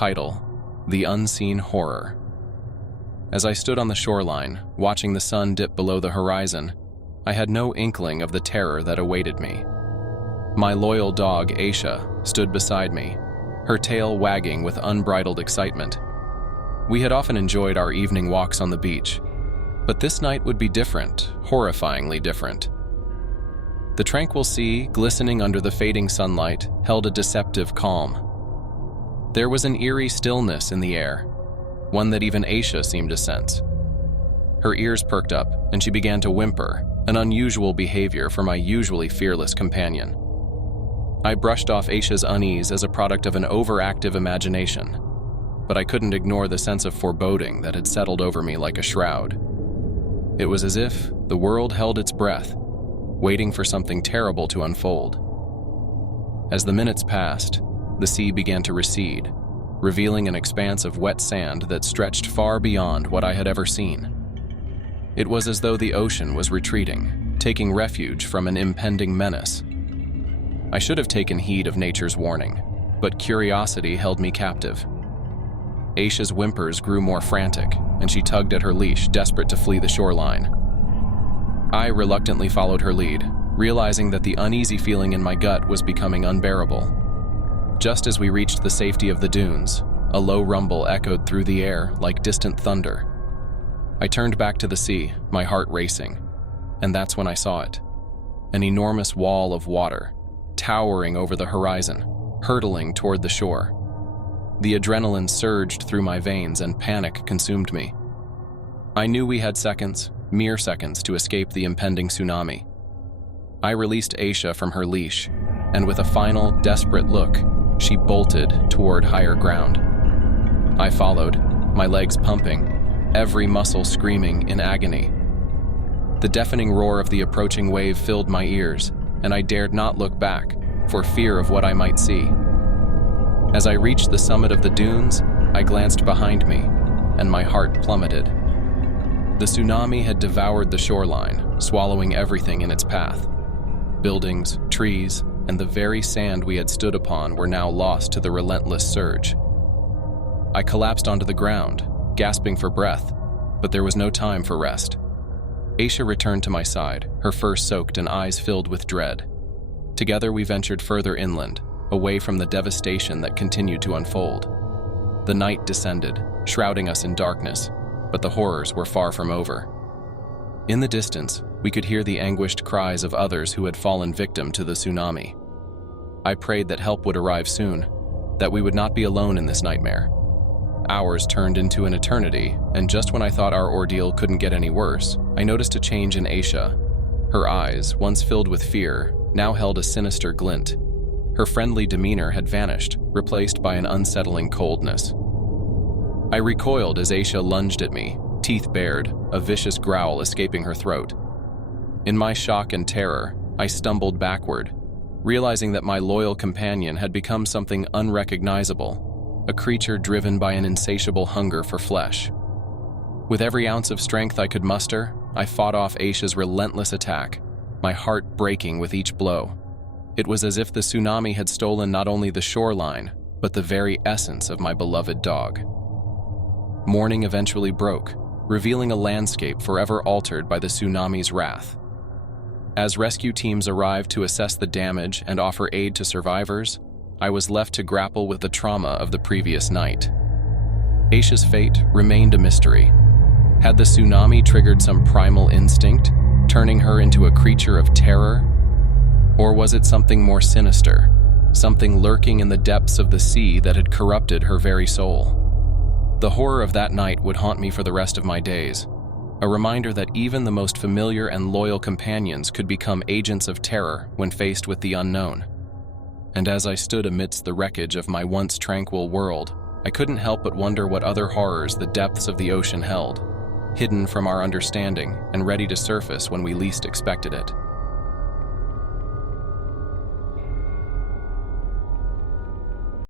Title: The Unseen Horror. As I stood on the shoreline, watching the sun dip below the horizon, I had no inkling of the terror that awaited me. My loyal dog, Aysha, stood beside me, her tail wagging with unbridled excitement. We had often enjoyed our evening walks on the beach, but this night would be different, horrifyingly different. The tranquil sea, glistening under the fading sunlight, held a deceptive calm. There was an eerie stillness in the air, one that even Aysha seemed to sense. Her ears perked up, and she began to whimper, an unusual behavior for my usually fearless companion. I brushed off Aysha's unease as a product of an overactive imagination, but I couldn't ignore the sense of foreboding that had settled over me like a shroud. It was as if the world held its breath, waiting for something terrible to unfold. As the minutes passed, the sea began to recede, revealing an expanse of wet sand that stretched far beyond what I had ever seen. It was as though the ocean was retreating, taking refuge from an impending menace. I should have taken heed of nature's warning, but curiosity held me captive. Aysha's whimpers grew more frantic, and she tugged at her leash, desperate to flee the shoreline. I reluctantly followed her lead, realizing that the uneasy feeling in my gut was becoming unbearable. Just as we reached the safety of the dunes, a low rumble echoed through the air like distant thunder. I turned back to the sea, my heart racing, and that's when I saw it. An enormous wall of water, towering over the horizon, hurtling toward the shore. The adrenaline surged through my veins and panic consumed me. I knew we had seconds, mere seconds, to escape the impending tsunami. I released Aysha from her leash, and with a final, desperate look, she bolted toward higher ground. I followed, my legs pumping, every muscle screaming in agony. The deafening roar of the approaching wave filled my ears, and I dared not look back, for fear of what I might see. As I reached the summit of the dunes, I glanced behind me, and my heart plummeted. The tsunami had devoured the shoreline, swallowing everything in its path. Buildings, trees, and the very sand we had stood upon were now lost to the relentless surge. I collapsed onto the ground, gasping for breath, but there was no time for rest. Aysha returned to my side, her fur soaked and eyes filled with dread. Together we ventured further inland, away from the devastation that continued to unfold. The night descended, shrouding us in darkness, but the horrors were far from over. In the distance, we could hear the anguished cries of others who had fallen victim to the tsunami. I prayed that help would arrive soon, that we would not be alone in this nightmare. Hours turned into an eternity, and just when I thought our ordeal couldn't get any worse, I noticed a change in Aysha. Her eyes, once filled with fear, now held a sinister glint. Her friendly demeanor had vanished, replaced by an unsettling coldness. I recoiled as Aysha lunged at me, teeth bared, a vicious growl escaping her throat. In my shock and terror, I stumbled backward, realizing that my loyal companion had become something unrecognizable, a creature driven by an insatiable hunger for flesh. With every ounce of strength I could muster, I fought off Aysha's relentless attack, my heart breaking with each blow. It was as if the tsunami had stolen not only the shoreline, but the very essence of my beloved dog. Morning eventually broke, revealing a landscape forever altered by the tsunami's wrath. As rescue teams arrived to assess the damage and offer aid to survivors, I was left to grapple with the trauma of the previous night. Aysha's fate remained a mystery. Had the tsunami triggered some primal instinct, turning her into a creature of terror? Or was it something more sinister, something lurking in the depths of the sea that had corrupted her very soul? The horror of that night would haunt me for the rest of my days, a reminder that even the most familiar and loyal companions could become agents of terror when faced with the unknown. And as I stood amidst the wreckage of my once tranquil world, I couldn't help but wonder what other horrors the depths of the ocean held, hidden from our understanding and ready to surface when we least expected it.